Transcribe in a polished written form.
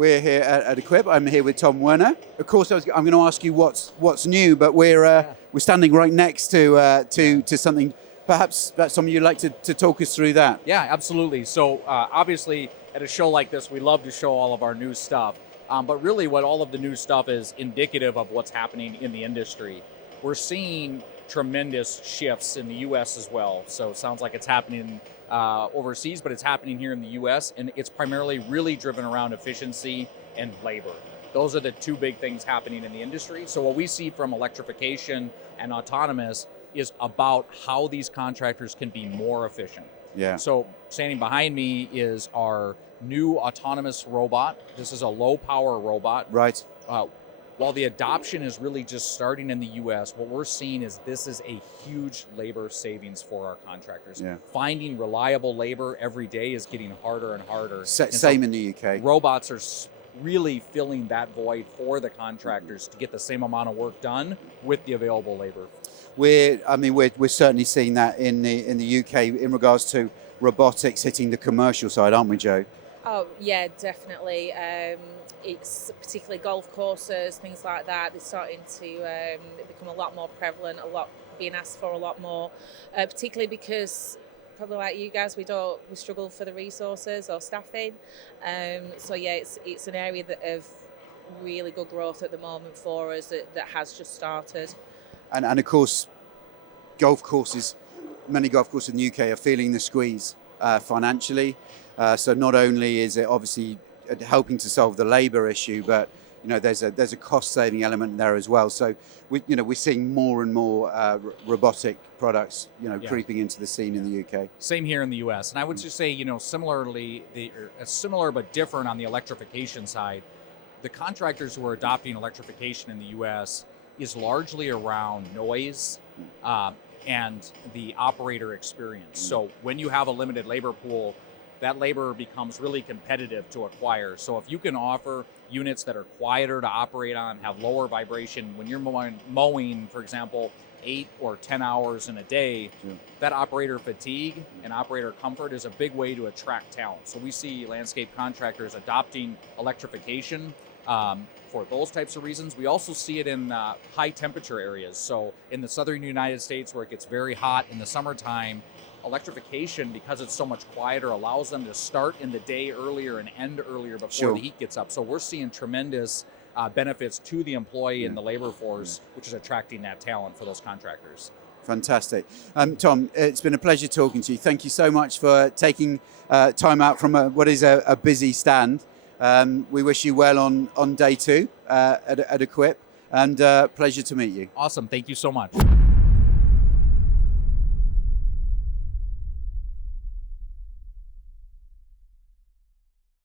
We're here at Equip. I'm here with Tom Werner. Of course, I'm going to ask you what's new, but we're standing right next to something. Perhaps that's something you'd like to talk us through that. Yeah, absolutely. So obviously, at a show like this, we love to show all of our new stuff. But really, what all of the new stuff is indicative of what's happening in the industry. We're seeing tremendous shifts in the U.S. as well. So it sounds like it's happening overseas, but it's happening here in the U.S. And it's primarily really driven around efficiency and labor. Those are the two big things happening in the industry. So what we see from electrification and autonomous is about how these contractors can be more efficient. Yeah. So standing behind me is our new autonomous robot. This is a low power robot. Right. While the adoption is really just starting in the US, what we're seeing is this is a huge labor savings for our contractors. Yeah. Finding reliable labor every day is getting harder and harder. Same in the UK. Robots are really filling that void for the contractors to get the same amount of work done with the available labor. We're certainly seeing that in the UK in regards to robotics hitting the commercial side, aren't we, Jo? Oh yeah, definitely. It's particularly golf courses, things like that. They're starting to become a lot more prevalent, being asked for a lot more, particularly because probably like you guys, we struggle for the resources or staffing. So yeah, it's an area of really good growth at the moment for us that has just started. And of course, many golf courses in the UK are feeling the squeeze financially. So not only is it obviously helping to solve the labour issue, but there's a cost saving element there as well. So we're seeing more and more robotic products creeping into the scene in the UK. Same here in the US. And I would just say similarly, similar but different on the electrification side. The contractors who are adopting electrification in the US is largely around noise and the operator experience. So when you have a limited labor pool, that labor becomes really competitive to acquire. So if you can offer units that are quieter to operate on, have lower vibration, when you're mowing, for example, 8 or 10 hours in a day, that operator fatigue and operator comfort is a big way to attract talent. So we see landscape contractors adopting electrification for those types of reasons. We also see it in high temperature areas. So in the southern United States where it gets very hot in the summertime, electrification, because it's so much quieter, allows them to start in the day earlier and end earlier before the heat gets up. So we're seeing tremendous benefits to the employee and the labor force, which is attracting that talent for those contractors. Fantastic. Tom, it's been a pleasure talking to you. Thank you so much for taking time out from what is a busy stand. We wish you well on day 2 at Equip, and pleasure to meet you. Awesome. Thank you so much.